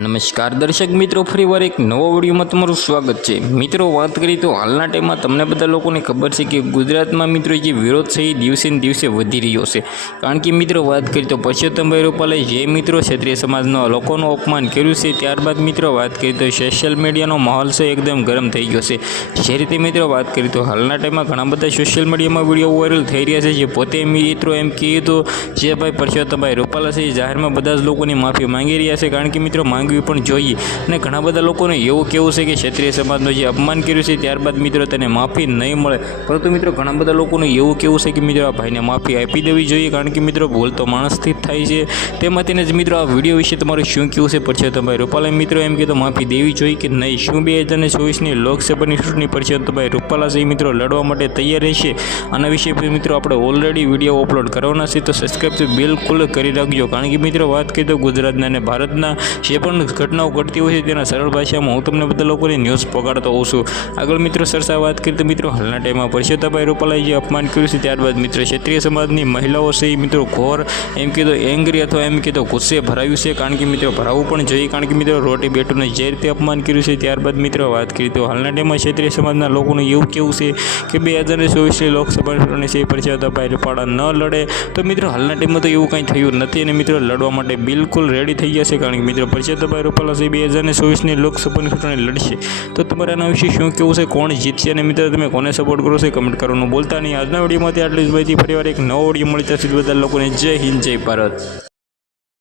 નમસ્કાર દર્શક મિત્રો, ફરીવાર એક નવો વિડીયોમાં તમારું સ્વાગત છે। મિત્રો, વાત કરીએ તો હાલના ટાઈમમાં તમને બધા લોકોને ખબર છે કે ગુજરાતમાં મિત્રો જે વિરોધ છે એ દિવસે ને દિવસે વધી રહ્યો છે। કારણ કે મિત્રો વાત કરીએ તો પરસોત્તમભાઈ રૂપાલાએ જે મિત્રો ક્ષત્રિય સમાજના લોકોનું અપમાન કર્યું છે, ત્યારબાદ મિત્રો વાત કરીએ તો સોશિયલ મીડિયાનો માહોલ છે એકદમ ગરમ થઈ ગયો છે। જે રીતે મિત્રો વાત કરીએ તો હાલના ટાઈમમાં ઘણા બધા સોશિયલ મીડિયામાં વિડીયો વાયરલ થઈ રહ્યા છે, જે પોતે મિત્રો એમ કહીએ તો જે ભાઈ પરસોત્તમભાઈ રૂપાલા છે એ જાહેરમાં બધા જ લોકોની માફી માંગી રહ્યા છે। કારણ કે મિત્રો પણ જોઈએ અને ઘણા બધા લોકોને એવું કહેવું છે કે ક્ષત્રિય સમાજનું જે અપમાન કર્યું છે ત્યારબાદ મિત્રો તેને માફી નહીં મળે, પરંતુ મિત્રો ઘણા બધા લોકોને એવું કહેવું છે કે મિત્રો આ ભાઈને માફી આપી દેવી જોઈએ। કારણ કે મિત્રો ભૂલ તો માણસથી જ થાય છે। તેમાંથી જ મિત્રો આ વિડીયો વિશે તમારું શું કહેવું છે? પરસોત્તમભાઈ રૂપાલા મિત્રો એમ કે તો માફી દેવી જોઈએ કે નહીં? શું 2024ની લોકસભાની ચૂંટણી પરસોત્તમભાઈ રૂપાલા છે મિત્રો લડવા માટે તૈયાર રહેશે? આના વિશે મિત્રો આપણે ઓલરેડી વિડીયો અપલોડ કરવાના છે, તો સબસ્ક્રાઈબ બિલકુલ કરી રાખજો। કારણ કે મિત્રો વાત કરીએ તો ગુજરાતના અને ભારતના જે પણ ઘટનાઓ ઘટતી હોય છે તેના સરળ ભાષામાં હું તમને બધા લોકોની ન્યૂઝ પકડતો હોઉં છું। આગળ મિત્રો સરસા વાત કરીએ તો મિત્રો હાલના ટાઈમમાં પરસોત્તમભાઈ રૂપાલાએ જે અપમાન કર્યું છે ત્યારબાદ મિત્રો ક્ષત્રિય સમાજની મહિલાઓ છે એ મિત્રો ઘોર એમ કીધું એંગ્રી અથવા એમ કીધું ગુસ્સે ભરાયું છે। કારણ કે મિત્રો ભરાવું પણ જોઈએ, કારણ કે મિત્રો રોટી બેટુને જે રીતે અપમાન કર્યું છે ત્યારબાદ મિત્રો વાત કરીએ તો હાલના ટાઈમમાં ક્ષત્રિય સમાજના લોકોનું એવું કેવું છે કે 2024ની લોકસભા ચૂંટણી છે પરસોત્તમભાઈ રૂપાલા ન લડે, તો મિત્રો હાલના ટાઈમમાં તો એવું કંઈ થયું નથી અને મિત્રો લડવા માટે બિલકુલ રેડી થઈ ગયા છે। કારણ કે મિત્રો પરસોત્તમભાઈ રૂપાલા છે 2024ની લોકસભાની ચૂંટણી લડશે, તો તમારે આના વિશે શું કહેવું છે? કોણ જીતશે અને મિત્રો તમે કોને સપોર્ટ કરો છો કમેન્ટ કરવાનું ભૂલતા નહીં। આજના વિડીયોમાંથી આટલી જ માહિતી, ફરીવાર એક નવો વિડીયો મળી જશે। બધા લોકોને જય હિન્દ, જય ભારત।